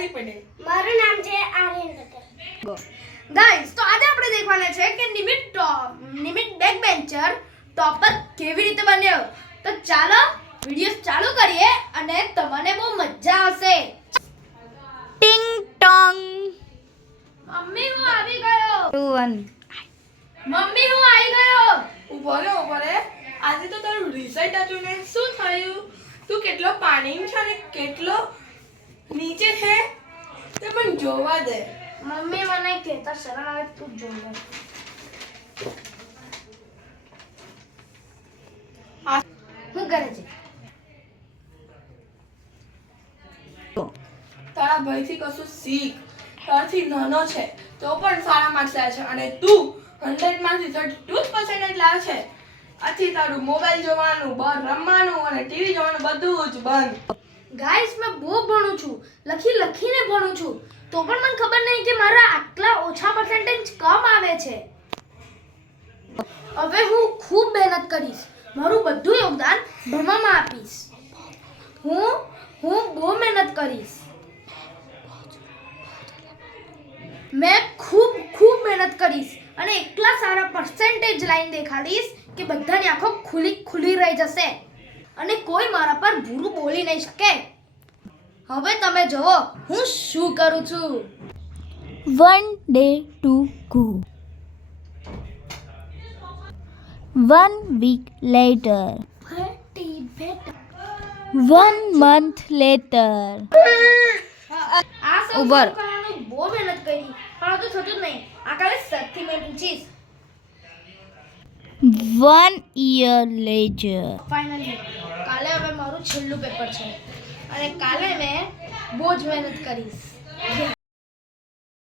સારી પડે. મારું નામ છે આર્યન પટેલ. ગાઈસ તો આજે આપણે દેખવાના છે કે નિમિત બેક બેન્ચર ટોપર કેવી રીતે બન્યો. તો ચાલો વિડિયો ચાલુ કરીએ અને તમને બહુ મજા આવશે. ટિંગ ટોંગ મમ્મી હું આવી ગયો. 2 1 મમ્મી હું આવી ગયો. ઉભો રે. આજે તો તારું રિઝલ્ટ હતું ને, શું થયું? તું કેટલો પાણીમાં છે ને કેટલો નીચે છે તે પણ જોવા દે. મમ્મી મને કહેતા શરમ આવે તું જોઈ લે. હું કરે છે? તારા ભાઈથી કશું શીખ. તારથી નાનો છે તો પણ સારા માર્ક્સ લાવે છે અને તું 100 માંથી 32% જ લાવે છે. આથી તારું મોબાઈલ જોવાનું, બહાર રમવાનું અને ટીવી જોવાનું બધું જ બંધ. ગાઈસ મેં બહુ ભણું છું, લખીને ભણું છું, તો પણ મને ખબર નહીં કે મારા આટલા ઓછા પર્સન્ટેજ કમ આવે છે. હવે હું ખૂબ મહેનત કરીશ, મારું બધું યોગદાન ભણવામાં આપીશ. હું બહુ મહેનત કરીશ. મેં ખૂબ મહેનત કરીશ અને એટલા સારા પર્સન્ટેજ લાઈન દેખાડીશ કે બધાની આંખો ખુલી રહી જશે અને કોઈ મારા પર બુરું બોલી નહીં શકે. હવે તમે જુઓ હું શું કરું છું. 1 day to go. 1 week later. 1 month later. આ સૌ ઉભર. કરવાનું બહુ મહેનત કરી પણ તો થતું જ નહીં. આ કાલે સરથી મેં પૂછીશ. 1 year later. ફાઇનલી કાલે હવે મારું છેલ્લું પેપર છે અને કાલે મેં બહુ જ મહેનત કરીશ.